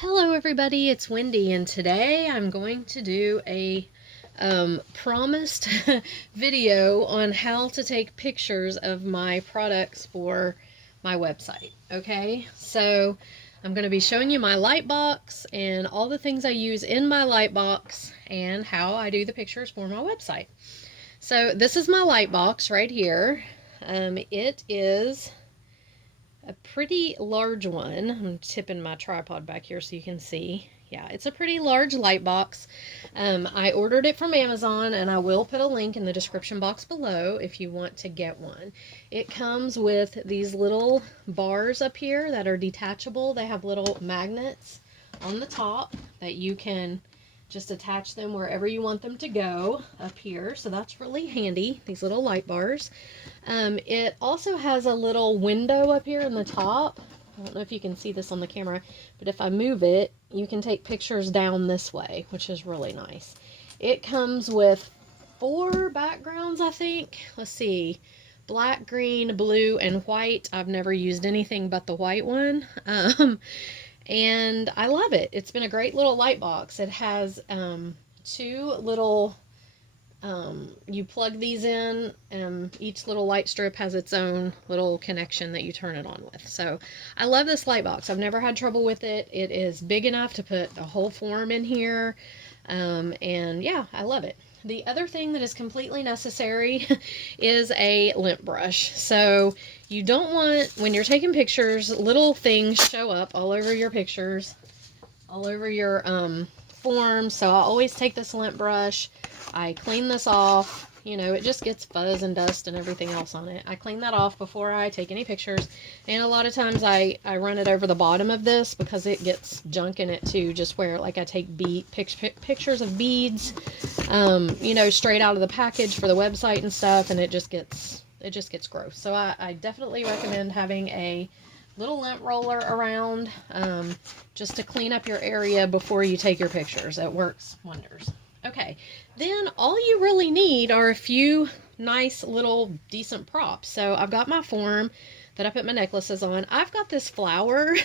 Hello everybody, it's Wendy, and today I'm going to do a promised video on how to take pictures of my products for my website. Okay, so I'm going to be showing you my light box and all the things I use in my light box and how I do the pictures for my website. So this is my light box right here. It is a pretty large one. I'm tipping my tripod back here so you can see. Yeah, it's a pretty large light box. I ordered it from Amazon, and I will put a link in the description box below if you want to get one. It comes with these little bars up here that are detachable. They have little magnets on the top that you can just attach them wherever you want them to go up here. So that's really handy, these little light bars. It also has a little window up here in the top. I don't know if you can see this on the camera, but if I move it, you can take pictures down this way, which is really nice. It comes with 4 backgrounds, I think. Let's see. Black, green, blue, and white. I've never used anything but the white one. And I love it. It's been a great little light box. It has 2 little, you plug these in, and each little light strip has its own little connection that you turn it on with. So I love this light box. I've never had trouble with it. It is big enough to put a whole form in here. And yeah, I love it. The other thing that is completely necessary is a lint brush. So you don't want, when you're taking pictures, little things show up all over your pictures, all over your form. So I always take this lint brush. I clean this off. You know, it just gets fuzz and dust and everything else on it. I clean that off before I take any pictures. And a lot of times I run it over the bottom of this because it gets junk in it too, just where like I take pictures of beads, you know, straight out of the package for the website and stuff, and it just gets gross. So I definitely recommend having a little lint roller around, just to clean up your area before you take your pictures. It works wonders. Okay, then all you really need are a few nice little decent props. So I've got my form that I put my necklaces on. I've got this flower.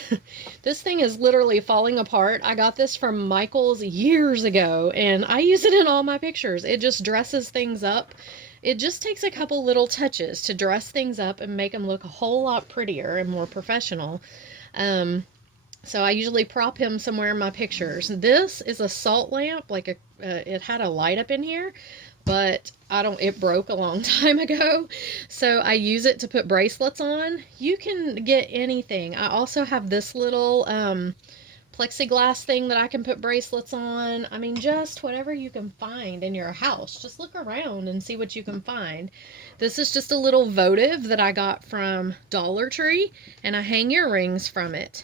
This thing is literally falling apart. I got this from Michael's years ago, and I use it in all my pictures. It just dresses things up. It just takes a couple little touches to dress things up and make them look a whole lot prettier and more professional. So I usually prop him somewhere in my pictures. This is a salt lamp, like it had a light up in here, but it broke a long time ago. So I use it to put bracelets on. You can get anything. I also have this little plexiglass thing that I can put bracelets on. I mean, just whatever you can find in your house. Just look around and see what you can find. This is just a little votive that I got from Dollar Tree, and I hang earrings from it.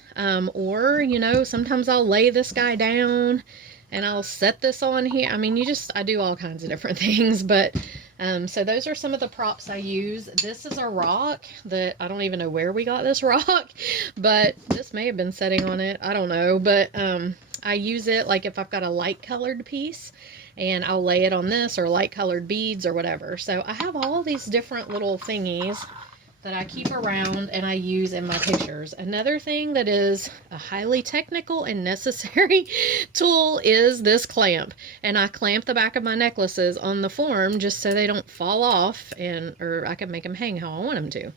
Or, you know, sometimes I'll lay this guy down and I'll set this on here. I mean, I do all kinds of different things, but so those are some of the props I use. This is a rock that I don't even know where we got this rock, but this may have been setting on it. I don't know, but I use it like if I've got a light colored piece, and I'll lay it on this, or light colored beads or whatever. So I have all these different little thingies that I keep around and I use in my pictures. Another thing that is a highly technical and necessary tool is this clamp. And I clamp the back of my necklaces on the form just so they don't fall off, or I can make them hang how I want them to.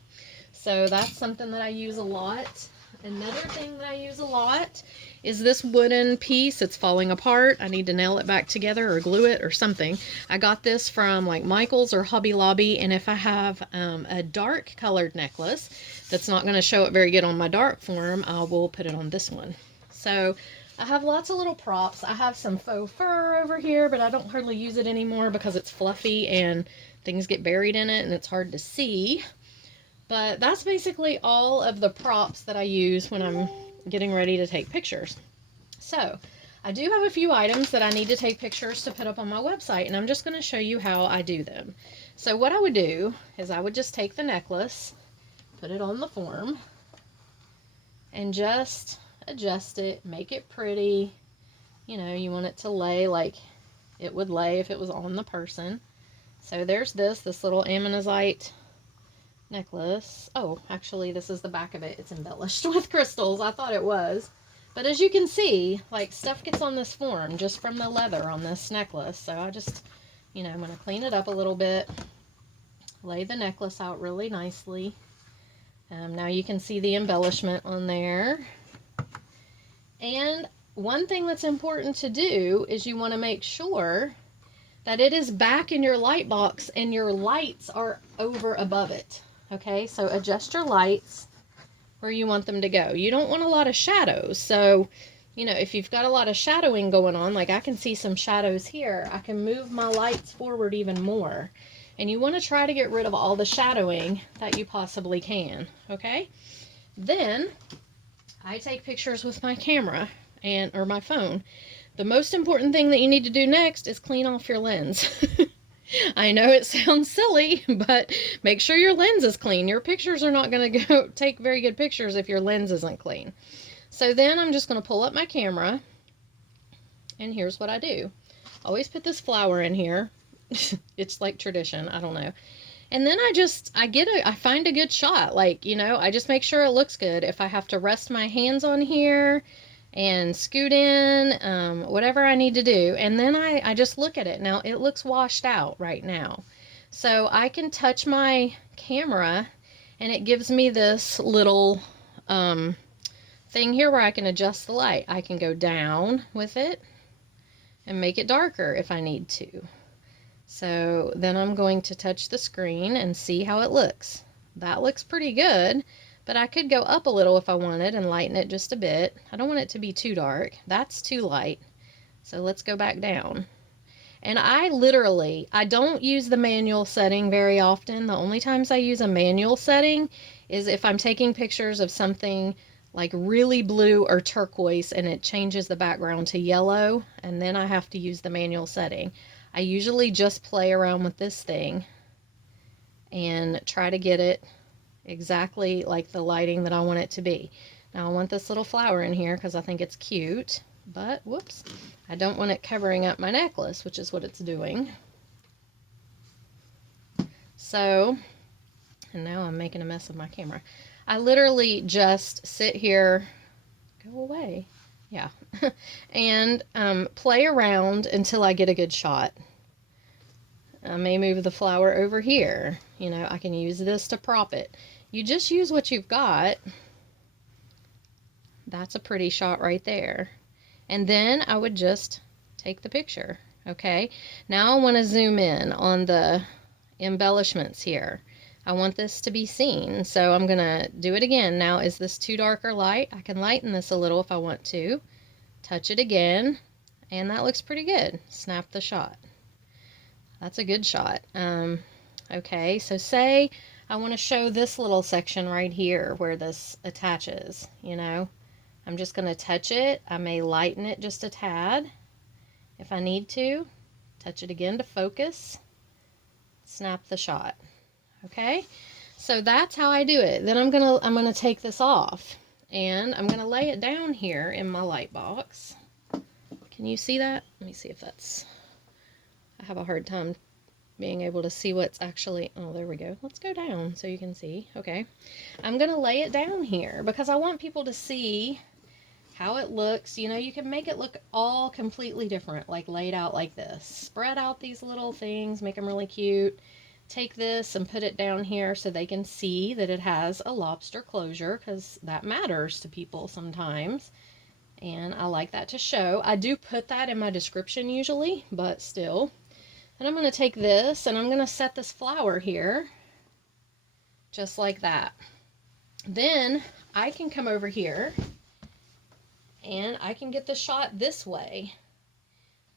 So that's something that I use a lot. Another thing that I use a lot is this wooden piece. It's falling apart. I need to nail it back together or glue it or something. I got this from like Michael's or Hobby Lobby, and if I have a dark colored necklace that's not going to show up very good on my dark form, I will put it on this one. So I have lots of little props. I have some faux fur over here, but I don't hardly use it anymore because it's fluffy and things get buried in it and it's hard to see. But that's basically all of the props that I use when I'm getting ready to take pictures. So I do have a few items that I need to take pictures to put up on my website, and I'm just going to show you how I do them. So what I would do is I would just take the necklace, put it on the form, and just adjust it, make it pretty. You know, you want it to lay like it would lay if it was on the person. So there's this little ammonite necklace. Oh, actually, this is the back of it. It's embellished with crystals. I thought it was, But as you can see, like, stuff gets on this form just from the leather on this necklace. So I just, you know, I'm going to clean it up a little bit, lay the necklace out really nicely. Now you can see the embellishment on there. And one thing that's important to do is you want to make sure that it is back in your light box and your lights are over above it. Okay, so adjust your lights where you want them to go. You don't want a lot of shadows. So, you know, if you've got a lot of shadowing going on, like I can see some shadows here, I can move my lights forward even more. And you want to try to get rid of all the shadowing that you possibly can. Okay, then I take pictures with my camera or my phone. The most important thing that you need to do next is clean off your lens. I know it sounds silly, but make sure your lens is clean. Your pictures are not going to go take very good pictures if your lens isn't clean. So then I'm just going to pull up my camera, and here's what I do. Always put this flower in here. It's like tradition, I don't know. And then I find a good shot. Like, you know, I just make sure it looks good. If I have to rest my hands on here and scoot in, whatever I need to do. And then I just look at it. Now, it looks washed out right now. So I can touch my camera, and it gives me this little thing here where I can adjust the light. I can go down with it and make it darker if I need to. So then I'm going to touch the screen and see how it looks. That looks pretty good, but I could go up a little if I wanted and lighten it just a bit. I don't want it to be too dark. That's too light. So let's go back down. And I don't use the manual setting very often. The only times I use a manual setting is if I'm taking pictures of something like really blue or turquoise and it changes the background to yellow, and then I have to use the manual setting. I usually just play around with this thing and try to get it exactly like the lighting that I want it to be. Now I want this little flower in here because I think it's cute, but whoops, I don't want it covering up my necklace, which is what it's doing. So, and now I'm making a mess of my camera. I literally just sit here, go away. Yeah, and play around until I get a good shot. I may move the flower over here. You know, I can use this to prop it. You just use what you've got. That's a pretty shot right there. And then I would just take the picture. Okay, now I want to zoom in on the embellishments here. I want this to be seen, so I'm gonna do it again. Now, is this too dark or light? I can lighten this a little if I want to. Touch it again, and that looks pretty good. Snap the shot. That's a good shot. Okay, so say I want to show this little section right here where this attaches, you know. I'm just going to touch it. I may lighten it just a tad if I need to. Touch it again to focus. Snap the shot. Okay, so that's how I do it. Then I'm gonna take this off, and I'm gonna lay it down here in my light box. Can you see that? Let me see if that's, I have a hard time being able to see what's actually, oh, there we go. Let's go down so you can see. Okay, I'm gonna lay it down here because I want people to see how it looks. You know, you can make it look all completely different, like laid out like this. Spread out these little things, make them really cute. Take this and put it down here so they can see that it has a lobster closure, because that matters to people sometimes. And I like that to show. I do put that in my description usually, but still. And I'm going to take this and I'm going to set this flower here just like that. Then I can come over here and I can get the shot this way.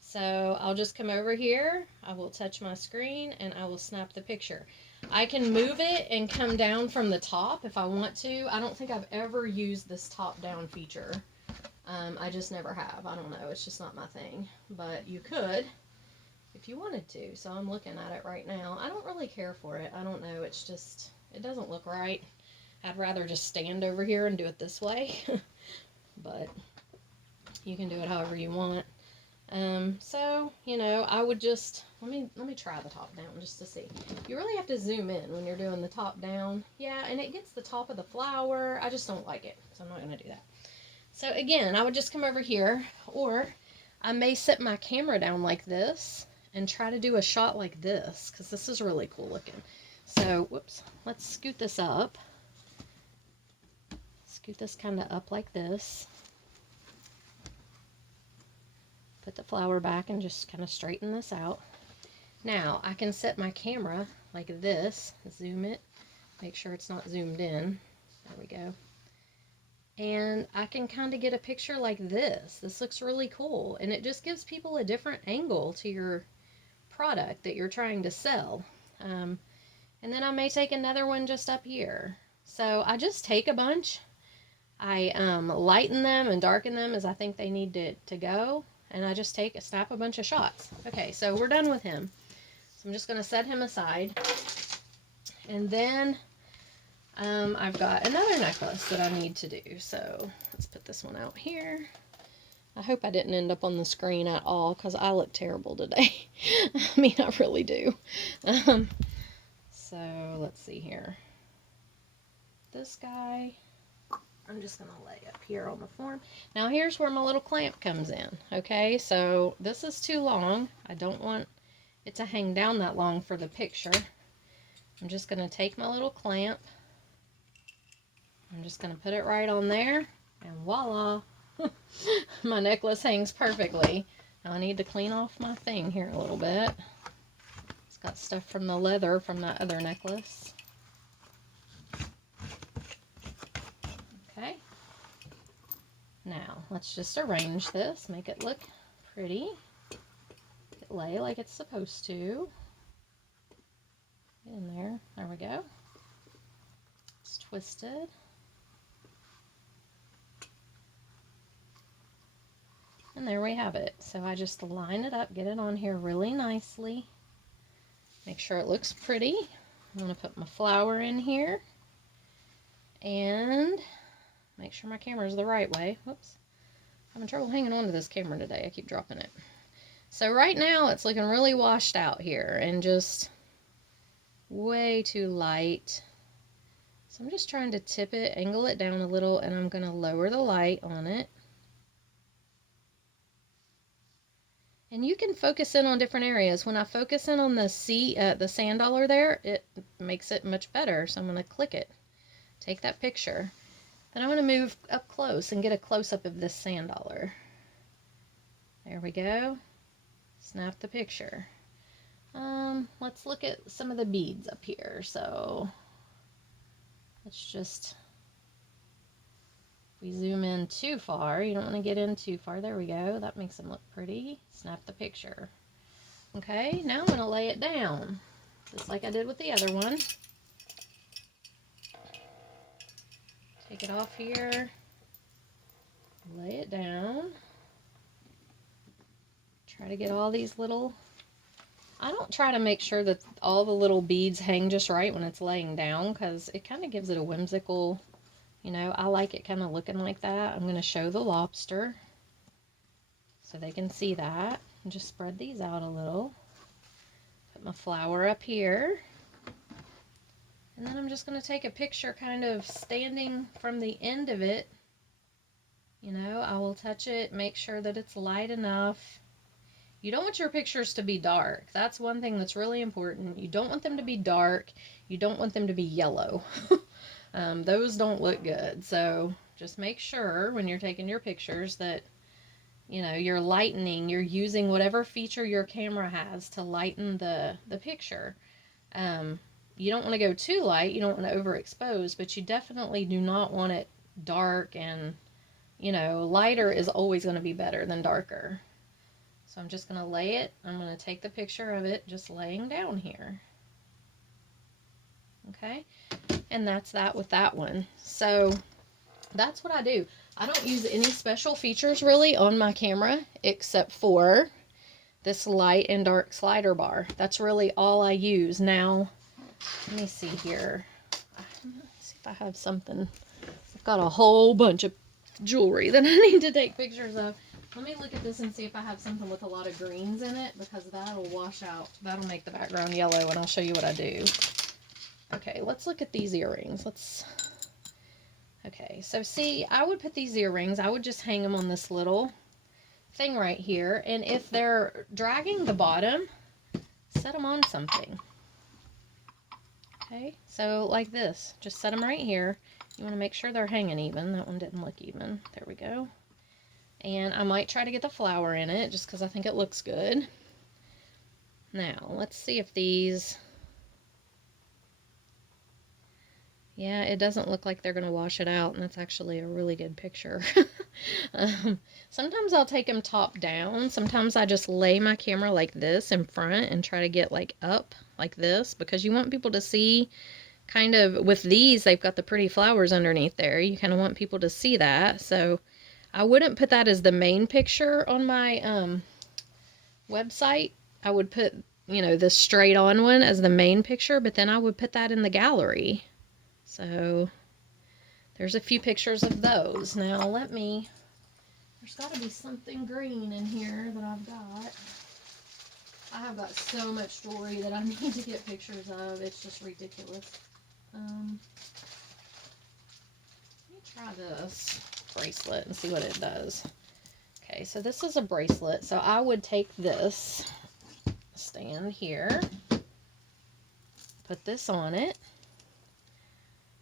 So I'll just come over here, I will touch my screen, and I will snap the picture. I can move it and come down from the top if I want to. I don't think I've ever used this top-down feature. I just never have. I don't know. It's just not my thing. But you could if you wanted to. So I'm looking at it right now. I don't really care for it. I don't know. It's just, it doesn't look right. I'd rather just stand over here and do it this way. But you can do it however you want. So, you know, I would just, let me try the top down just to see. You really have to zoom in when you're doing the top down. Yeah, and it gets the top of the flower. I just don't like it, so I'm not going to do that. So again, I would just come over here, or I may set my camera down like this and try to do a shot like this, because this is really cool looking. So, whoops, let's scoot this up. Scoot this kind of up like this. Put the flower back and just kind of straighten this out. Now, I can set my camera like this, zoom it, make sure it's not zoomed in. There we go. And I can kind of get a picture like this. This looks really cool, and it just gives people a different angle to your product that you're trying to sell. And then I may take another one just up here. So I just take a bunch. I lighten them and darken them as I think they need to go. And I just snap a bunch of shots. Okay, so we're done with him. So I'm just going to set him aside. And then I've got another necklace that I need to do. So let's put this one out here. I hope I didn't end up on the screen at all, because I look terrible today. I mean, I really do. So let's see here. This guy, I'm just going to lay up here on the form. Now here's where my little clamp comes in. Okay, so this is too long. I don't want it to hang down that long for the picture. I'm just going to take my little clamp. I'm just going to put it right on there, and voila, my necklace hangs perfectly. Now I need to clean off my thing here a little bit. It's got stuff from the leather from that other necklace. Okay. Now, let's just arrange this, make it look pretty. It lay like it's supposed to. Get in there. There we go. It's twisted. And there we have it. So I just line it up, get it on here really nicely. Make sure it looks pretty. I'm going to put my flower in here. And make sure my camera is the right way. Whoops. I'm having trouble hanging on to this camera today. I keep dropping it. So right now it's looking really washed out here and just way too light. So I'm just trying to tip it, angle it down a little, and I'm going to lower the light on it. And you can focus in on different areas. When I focus in on the sand dollar there, it makes it much better. So I'm going to click it, take that picture. Then I'm going to move up close and get a close-up of this sand dollar. There we go. Snap the picture. Let's look at some of the beads up here. So let's just, if we zoom in too far, you don't want to get in too far. There we go. That makes them look pretty. Snap the picture. Okay, now I'm going to lay it down, just like I did with the other one. Take it off here, lay it down. Try to get all these little, I don't try to make sure that all the little beads hang just right when it's laying down, because it kind of gives it a whimsical, you know, I like it kind of looking like that. I'm going to show the lobster so they can see that. And just spread these out a little. Put my flower up here. And then I'm just going to take a picture kind of standing from the end of it. You know, I will touch it, make sure that it's light enough. You don't want your pictures to be dark. That's one thing that's really important. You don't want them to be dark. You don't want them to be yellow. Those don't look good. So just make sure when you're taking your pictures that, you know, you're lightening, you're using whatever feature your camera has to lighten the picture. You don't want to go too light. You don't want to overexpose, but you definitely do not want it dark, and, you know, lighter is always going to be better than darker. So I'm just going to lay it. I'm going to take the picture of it just laying down here. Okay, and that's that with that one. So that's what I do. I don't use any special features really on my camera except for this light and dark slider bar. That's really all I use. Now, let me see here. Let's see if I have something. I've got a whole bunch of jewelry that I need to take pictures of. Let me look at this and see if I have something with a lot of greens in it, because that'll wash out. That'll make the background yellow, and I'll show you what I do. Okay, let's look at these earrings. Okay, so see, I would put these earrings, I would just hang them on this little thing right here, and if they're dragging the bottom, set them on something. Okay, so like this, just set them right here. You want to make sure they're hanging even. That one didn't look even. There we go. And I might try to get the flower in it just because I think it looks good. Now, let's see if these... Yeah, it doesn't look like they're going to wash it out, and that's actually a really good picture. Sometimes I'll take them top down. Sometimes I just lay my camera like this in front and try to get like up like this, because you want people to see kind of, with these, they've got the pretty flowers underneath there. You kind of want people to see that. So I wouldn't put that as the main picture on my website. I would put, you know, the straight on one as the main picture, but then I would put that in the gallery. So there's a few pictures of those. Now there's got to be something green in here that I've got. I have got so much jewelry that I need to get pictures of. It's just ridiculous. Let me try this bracelet and see what it does. Okay, so this is a bracelet. So I would take this stand here, put this on it.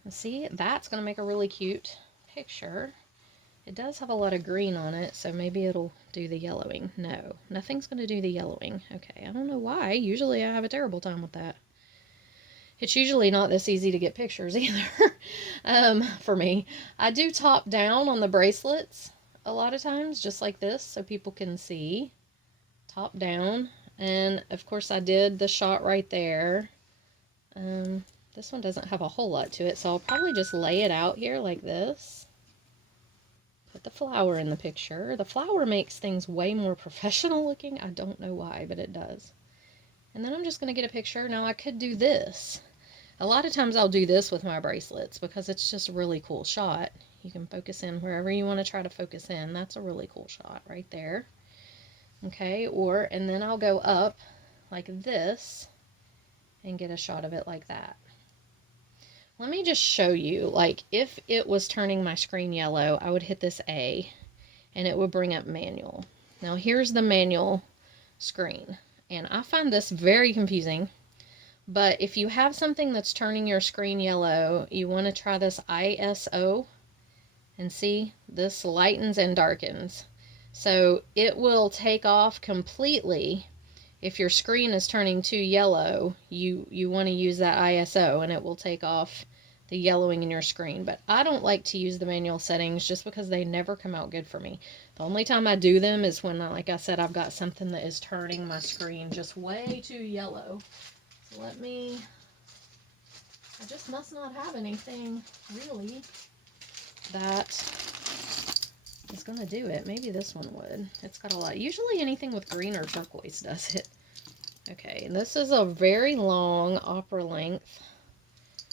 And see, that's going to make a really cute picture. It does have a lot of green on it, so maybe it'll do the yellowing. No, nothing's going to do the yellowing. Okay, I don't know why. Usually I have a terrible time with that. It's usually not this easy to get pictures either, for me. I do top down on the bracelets a lot of times, just like this, so people can see. Top down. And, of course, I did the shot right there. This one doesn't have a whole lot to it, so I'll probably just lay it out here like this. Put the flower in the picture. The flower makes things way more professional looking. I don't know why, but it does. And then I'm just going to get a picture. Now I could do this. A lot of times I'll do this with my bracelets because it's just a really cool shot. You can focus in wherever you want to try to focus in. That's a really cool shot right there. Okay, and then I'll go up like this and get a shot of it like that. Let me just show you, like, if it was turning my screen yellow, I would hit this A, and it would bring up manual. Now, here's the manual screen, and I find this very confusing, but if you have something that's turning your screen yellow, you want to try this ISO, and see, this lightens and darkens. So it will take off completely. If your screen is turning too yellow, you want to use that ISO, and it will take off the yellowing in your screen. But I don't like to use the manual settings just because they never come out good for me. The only time I do them is when, like I said, I've got something that is turning my screen just way too yellow. So I just must not have anything really that is going to do it. Maybe this one would. It's got a lot. Usually anything with green or turquoise does it. Okay, and this is a very long opera length.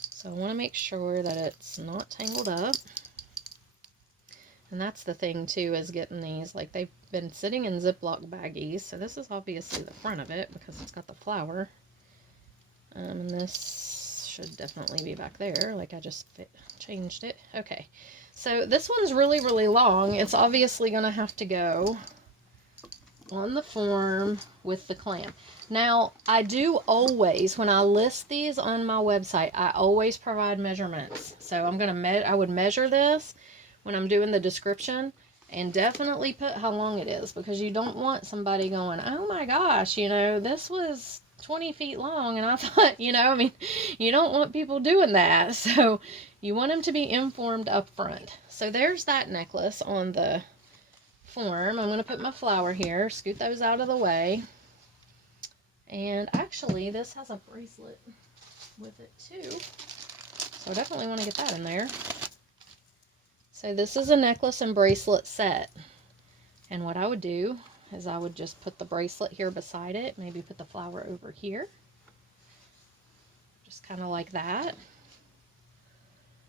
So I want to make sure that it's not tangled up. And that's the thing too, is getting these, like, they've been sitting in Ziploc baggies. So this is obviously the front of it because it's got the flower. And this should definitely be back there, like I just changed it. Okay. So this one's really, really long. It's obviously going to have to go on the form with the clamp. Now, I do always, when I list these on my website, I always provide measurements. So I would measure this when I'm doing the description, and definitely put how long it is, because you don't want somebody going, oh my gosh, you know, this was 20 feet long, and I thought, you know, I mean, you don't want people doing that. So you want them to be informed up front. So there's that necklace on the form. I'm going to put my flower here, scoot those out of the way. And actually, this has a bracelet with it too. So I definitely want to get that in there. So this is a necklace and bracelet set. And what I would do is I would just put the bracelet here beside it, maybe put the flower over here. Just kind of like that.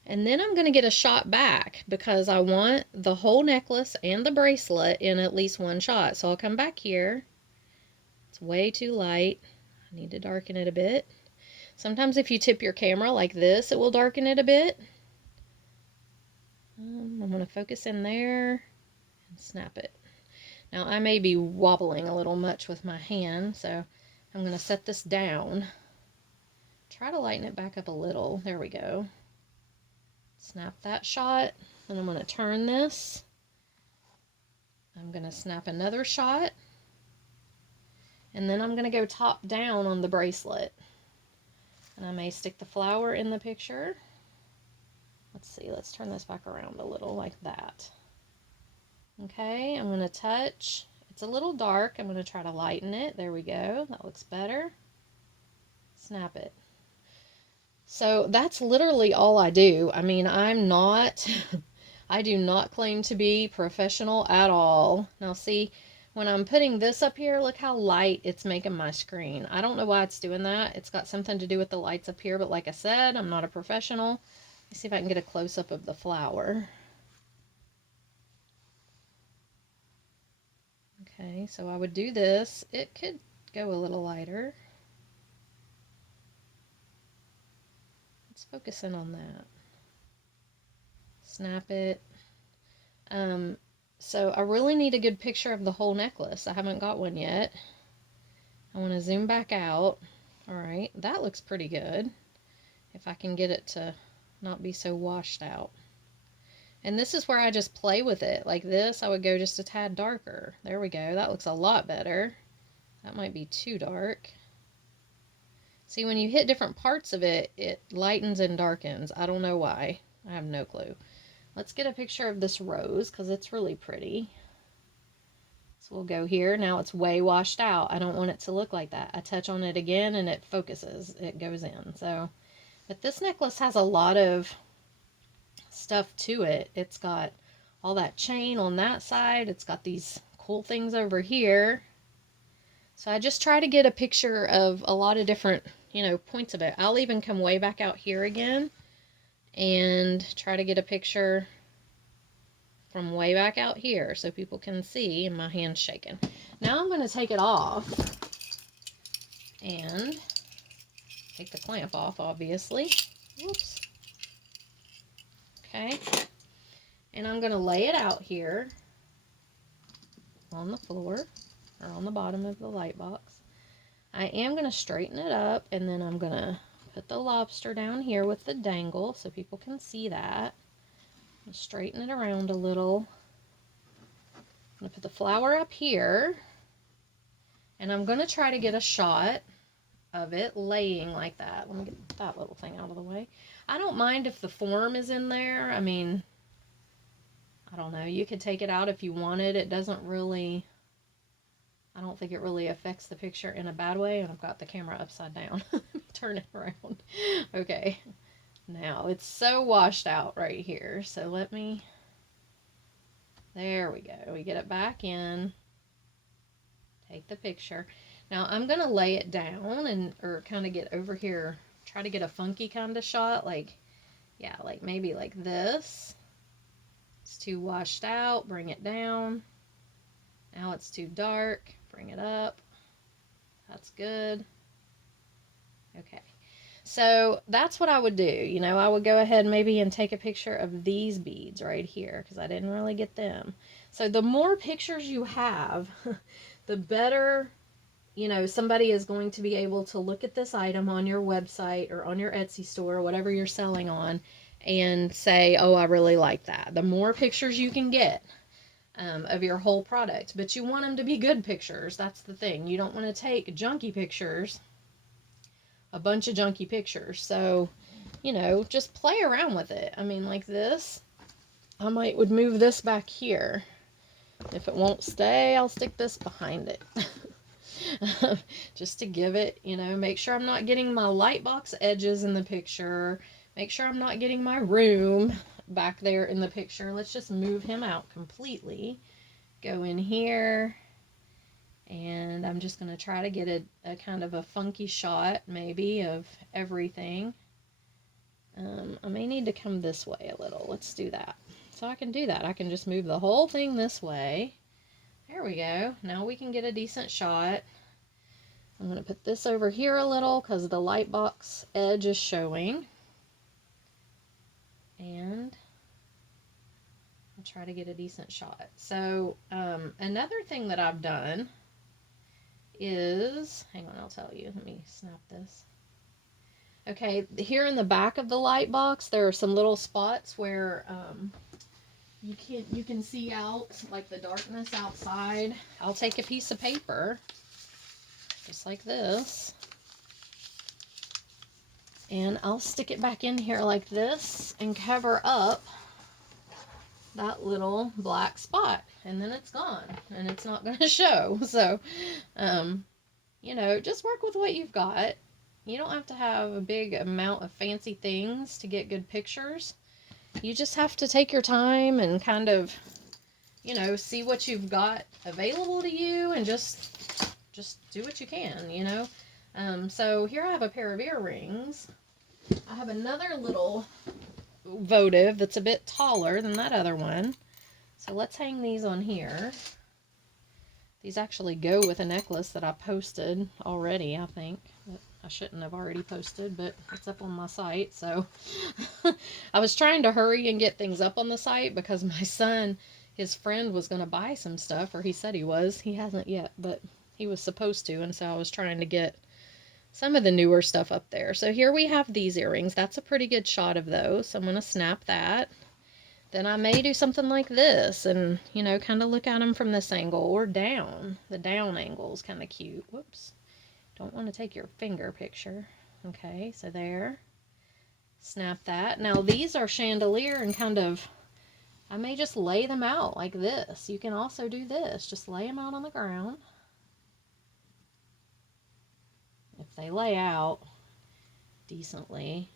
And then I'm going to get a shot back because I want the whole necklace and the bracelet in at least one shot. So I'll come back here. It's way too light. I need to darken it a bit. Sometimes if you tip your camera like this, it will darken it a bit. I'm going to focus in there and snap it. Now I may be wobbling a little much with my hand, so I'm going to set this down. Try to lighten it back up a little. There we go. Snap that shot, and I'm going to turn this. I'm going to snap another shot, and then I'm going to go top down on the bracelet. And I may stick the flower in the picture. Let's see, let's turn this back around a little like that. Okay, I'm going to touch. It's a little dark. I'm going to try to lighten it. There we go. That looks better. Snap it. So that's literally all I do. I mean, I'm not, I do not claim to be professional at all. Now see, when I'm putting this up here, look how light it's making my screen. I don't know why it's doing that. It's got something to do with the lights up here, but like I said, I'm not a professional. Let's see if I can get a close-up of the flower. Okay, so I would do this. It could go a little lighter. Let's focus in on that. Snap it. So I really need a good picture of the whole necklace. I haven't got one yet. I want to zoom back out. All right, that looks pretty good. If I can get it to not be so washed out. And this is where I just play with it. Like this, I would go just a tad darker. There we go. That looks a lot better. That might be too dark. See, when you hit different parts of it, it lightens and darkens. I don't know why. I have no clue. Let's get a picture of this rose because it's really pretty. So we'll go here. Now it's way washed out. I don't want it to look like that. I touch on it again and it focuses. It goes in. So, but this necklace has a lot of stuff to it. It's got all that chain on that side. It's got these cool things over here. So I just try to get a picture of a lot of different, points of it. I'll even come way back out here again and try to get a picture from way back out here so people can see, and my hand's shaking. Now I'm going to take it off and take the clamp off, obviously. Whoops. Okay. And I'm going to lay it out here on the floor or on the bottom of the light box. I am going to straighten it up, and then I'm going to put the lobster down here with the dangle so people can see that. Straighten it around a little. I'm going to put the flower up here, and I'm going to try to get a shot of it laying like that. Let me get that little thing out of the way. I don't mind if the form is in there. I mean, I don't know. You could take it out if you wanted. It doesn't really, I don't think it really affects the picture in a bad way. And I've got the camera upside down. Turn it around. Okay. Now, it's so washed out right here. So let me, there we go. We get it back in. Take the picture. Now, I'm going to lay it down or kind of get over here. Try to get a funky kind of shot. Like, yeah, like maybe like this. It's too washed out. Bring it down. Now it's too dark. Bring it up. That's good. Okay. So that's what I would do. I would go ahead maybe and take a picture of these beads right here because I didn't really get them. So the more pictures you have, the better, somebody is going to be able to look at this item on your website or on your Etsy store or whatever you're selling on and say, oh, I really like that. The more pictures you can get of your whole product, but you want them to be good pictures. That's the thing. You don't want to take junky pictures, a bunch of junky pictures. So, just play around with it. I mean, like this, I would move this back here. If it won't stay, I'll stick this behind it. Just to give it, make sure I'm not getting my light box edges in the picture. Make sure I'm not getting my room back there in the picture. Let's just move him out completely. Go in here. And I'm just going to try to get a kind of a funky shot, maybe, of everything. I may need to come this way a little. Let's do that. So I can do that. I can just move the whole thing this way. There we go. Now we can get a decent shot. I'm going to put this over here a little because the light box edge is showing. And I'll try to get a decent shot. So another thing that I've done is, hang on, I'll tell you. Let me snap this. Okay, here in the back of the light box, there are some little spots where you can see out, like the darkness outside. I'll take a piece of paper, just like this, and I'll stick it back in here like this and cover up that little black spot, and then it's gone and it's not going to show. So you know, just work with what you've got. You don't have to have a big amount of fancy things to get good pictures. You just have to take your time and kind of, you know, see what you've got available to you and just do what you can, you know. So here I have a pair of earrings. I have another little votive that's a bit taller than that other one. So let's hang these on here. These actually go with a necklace that I posted already, I think. I shouldn't have already posted, but it's up on my site. So I was trying to hurry and get things up on the site because my son, his friend, was going to buy some stuff, or he said he was. He hasn't yet, but he was supposed to, and so I was trying to get some of the newer stuff up there. So here we have these earrings. That's a pretty good shot of those. So I'm going to snap that. Then I may do something like this and, you know, kind of look at them from this angle or down. The down angle is kind of cute. Whoops. Don't want to take your finger picture. Okay, so there. Snap that. Now these are chandelier and kind of, I may just lay them out like this. You can also do this. Just lay them out on the ground. If they lay out decently,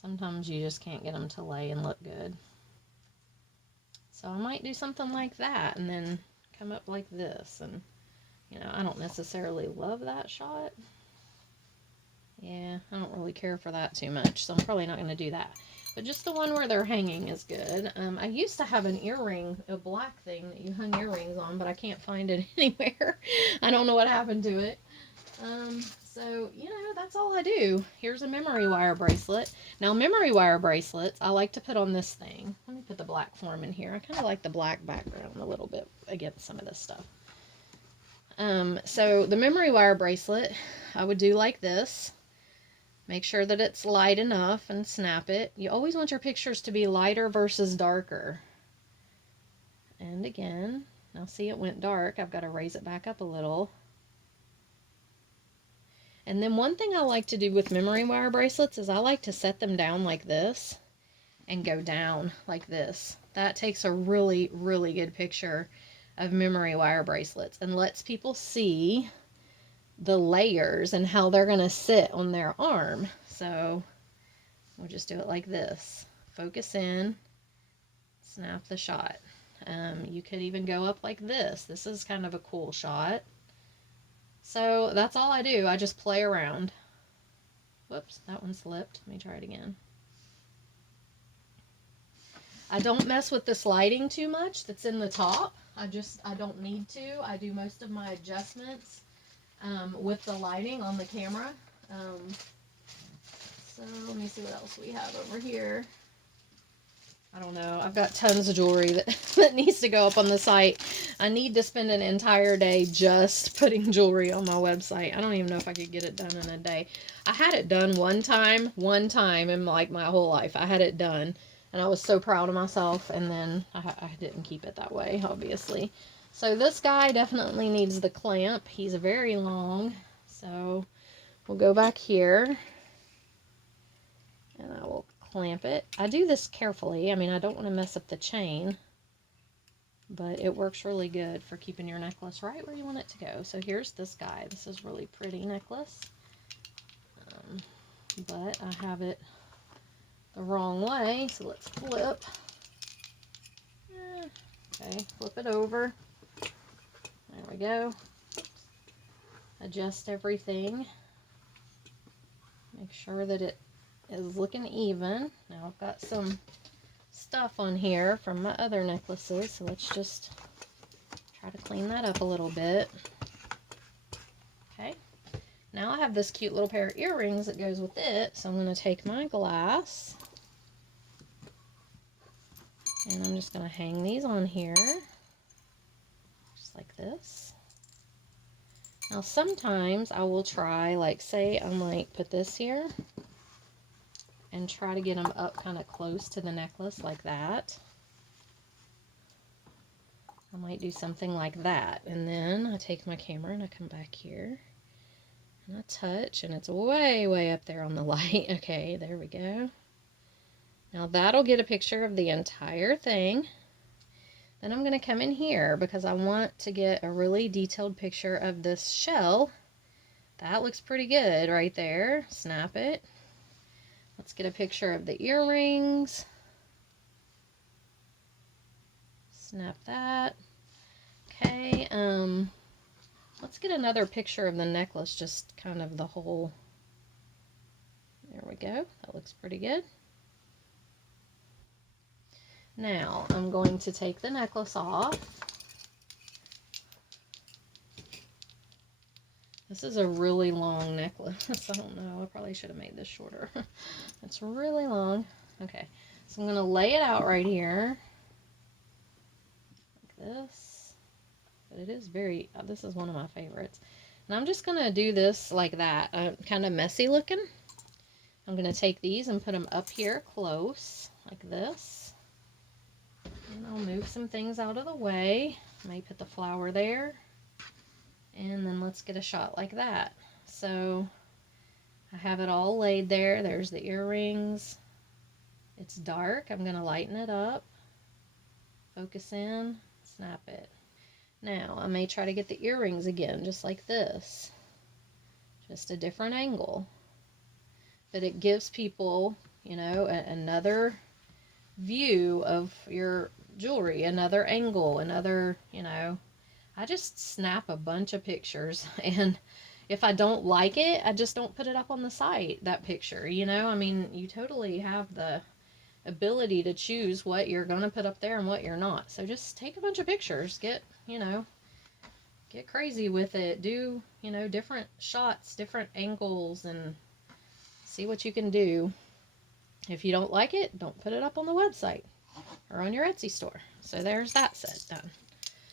sometimes you just can't get them to lay and look good. So I might do something like that and then come up like this. And, you know, I don't necessarily love that shot. Yeah, I don't really care for that too much, so I'm probably not going to do that. But just the one where they're hanging is good. I used to have an earring, a black thing that you hung earrings on, but I can't find it anywhere. I don't know what happened to it. So, you know, that's all I do. Here's a memory wire bracelet. Now, memory wire bracelets, I like to put on this thing. Let me put the black form in here. I kind of like the black background a little bit against some of this stuff. So the memory wire bracelet, I would do like this. Make sure that it's light enough and snap it. You always want your pictures to be lighter versus darker. And again, now see it went dark. I've got to raise it back up a little. And then one thing I like to do with memory wire bracelets is I like to set them down like this and go down like this. That takes a really, really good picture of memory wire bracelets and lets people see the layers and how they're going to sit on their arm. So we'll just do it like this. Focus in, snap the shot. You could even go up like this. This is kind of a cool shot. So that's all I do. I just play around. Whoops, that one slipped. Let me try it again. I don't mess with this lighting too much that's in the top. I don't need to. I do most of my adjustments with the lighting on the camera. So let me see what else we have over here. I don't know. I've got tons of jewelry that needs to go up on the site. I need to spend an entire day just putting jewelry on my website. I don't even know if I could get it done in a day. I had it done one time in like my whole life. I had it done and I was so proud of myself, and then I didn't keep it that way, obviously. So this guy definitely needs the clamp. He's very long. So we'll go back here and I will clamp it. I do this carefully. I mean, I don't want to mess up the chain, but it works really good for keeping your necklace right where you want it to go. So here's this guy. This is really pretty necklace, but I have it the wrong way, so let's flip. Okay, flip it over. There we go. Adjust everything. Make sure that it is looking even. Now I've got some stuff on here from my other necklaces, so let's just try to clean that up a little bit. Okay, now I have this cute little pair of earrings that goes with it, so I'm going to take my glass And I'm just going to hang these on here, just like this. Now sometimes I will try, like say I might put this here and try to get them up kind of close to the necklace like that. I might do something like that. And then I take my camera and I come back here and I touch, and it's way, way up there on the light. Okay, there we go. Now that'll get a picture of the entire thing. Then I'm going to come in here because I want to get a really detailed picture of this shell. That looks pretty good right there. Snap it. Let's get a picture of the earrings. Snap that. Okay, let's get another picture of the necklace, just kind of the whole. There we go. That looks pretty good. Now, I'm going to take the necklace off. This is a really long necklace. I don't know. I probably should have made this shorter. It's really long. Okay, so I'm going to lay it out right here. Like this. But it is very, this is one of my favorites. And I'm just going to do this like that. Kind of messy looking. I'm going to take these and put them up here close, like this. And I'll move some things out of the way. I may put the flower there. And then let's get a shot like that. So I have it all laid there. There's the earrings. It's dark. I'm going to lighten it up. Focus in. Snap it. Now I may try to get the earrings again, just like this. Just a different angle. But it gives people, you know, another view of your jewelry, another angle, another, you know. I just snap a bunch of pictures, and if I don't like it, I just don't put it up on the site, that picture, you know. I mean, you totally have the ability to choose what you're going to put up there and what you're not. So just take a bunch of pictures, get, you know, get crazy with it, do, you know, different shots, different angles, and see what you can do. If you don't like it, don't put it up on the website or on your Etsy store. So there's that set done.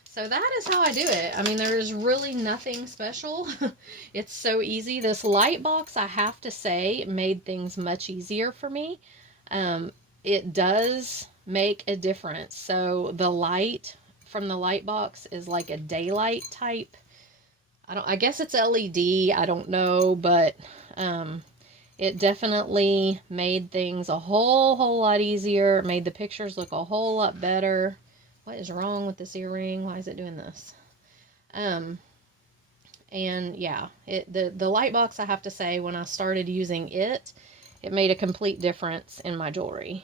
So that is how I do it. I mean, there's really nothing special. It's so easy. This light box, I have to say, made things much easier for me. It does make a difference. So the light from the light box is like a daylight type. I guess it's LED. I don't know, but it definitely made things a whole lot easier. It made the pictures look a whole lot better. What is wrong with this earring? Why is it doing this? And yeah, the light box, I have to say, when I started using it, it made a complete difference in my jewelry,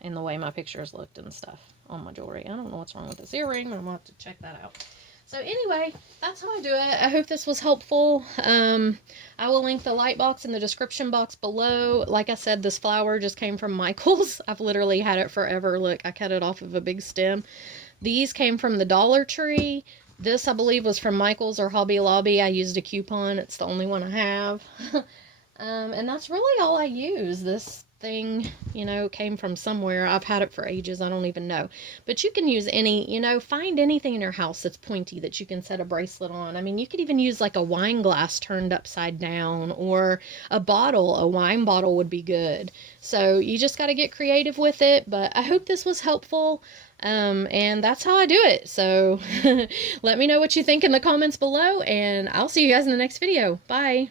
in the way my pictures looked and stuff on my jewelry. I don't know what's wrong with this earring, but I'm going to have to check that out. So anyway, that's how I do it. I hope this was helpful. I will link the light box in the description box below. Like I said, this flower just came from Michael's. I've literally had it forever. Look, I cut it off of a big stem. These came from the Dollar Tree. This, I believe, was from Michael's or Hobby Lobby. I used a coupon. It's the only one I have. And that's really all I use. This thing, you know, came from somewhere. I've had it for ages. I don't even know. But you can use any, you know, find anything in your house that's pointy that you can set a bracelet on. I mean, you could even use like a wine glass turned upside down, or a bottle. A wine bottle would be good. So you just got to get creative with it. But I hope this was helpful. And that's how I do it. So let me know what you think in the comments below, and I'll see you guys in the next video. Bye.